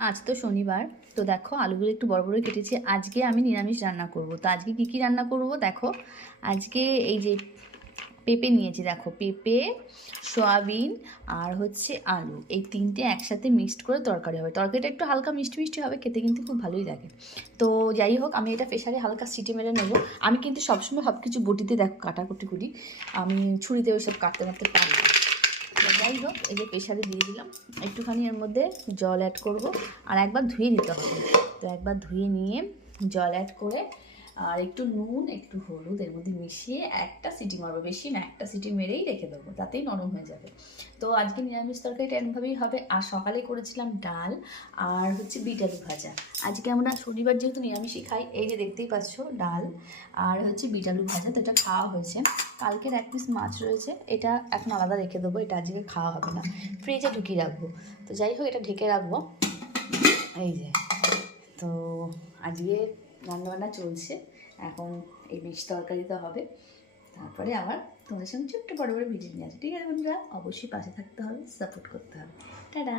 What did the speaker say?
আজ তো শনিবার। তো দেখো আলুগুলো একটু বড় বড় কেটেছি। আজকে আমি নিরামিষ রান্না করব। তো আজকে কী কী রান্না করব দেখো। আজকে এই যে পেঁপে নিয়েছি, দেখো পেঁপে, সয়াবিন আর হচ্ছে আলু, এই তিনটে একসাথে মিক্সড করে তরকারি হবে। তরকারিটা একটু হালকা মিষ্টি মিষ্টি হবে, খেতে কিন্তু খুব ভালোই লাগে। তো যাই হোক, আমি এটা প্রেশারে হালকা সিটি মেরে নেবো। আমি কিন্তু সবসময় সব কিছু বটিতে দেখো কাটাকুটি করি, আমি ছুরিতে ওইসব কাটতে কাটতে পারি না। যাই হোক, এই যে প্রেশারে দিয়ে দিলাম। একটুখানি এর মধ্যে জল অ্যাড করব, আর একবার ধুয়ে নিতে হবে। তো একবার ধুয়ে নিয়ে জল অ্যাড করে আর একটু নুন একটু হলুদ এর মধ্যে মিশিয়ে একটা সিটি মারবো, বেশি না, একটা সিটি মেরেই রেখে দেবো, তাতেই নরম হয়ে যাবে। তো আজকে নিরামিষ তরকারিটা এমনভাবেই হবে। আর সকালে করেছিলাম ডাল আর হচ্ছে বিট আলু ভাজা। আজকে আমরা শনিবার যেহেতু নিরামিষই খাই, এই যে দেখতেই পাচ্ছ ডাল আর হচ্ছে বিট আলু ভাজা, তো এটা খাওয়া হয়েছে। কালকের এক পিস মাছ রয়েছে, এটা এখন আলাদা রেখে দেবো, এটা আজকে খাওয়া হবে না, ফ্রিজে ঢুকিয়ে রাখবো। তো যাই হোক, এটা ঢেকে রাখবো। এই যে, তো আজকে রান্নাবান্না চলছে। এখন এই মিক্স তরকারিতে হবে, তারপরে আবার তোমাদের সঙ্গে ছোট্ট বড় বড় ভিডিও নিয়ে আসবে। ঠিক আছে বন্ধুরা, অবশ্যই পাশে থাকতে হবে, সাপোর্ট করতে হবে। টাটা।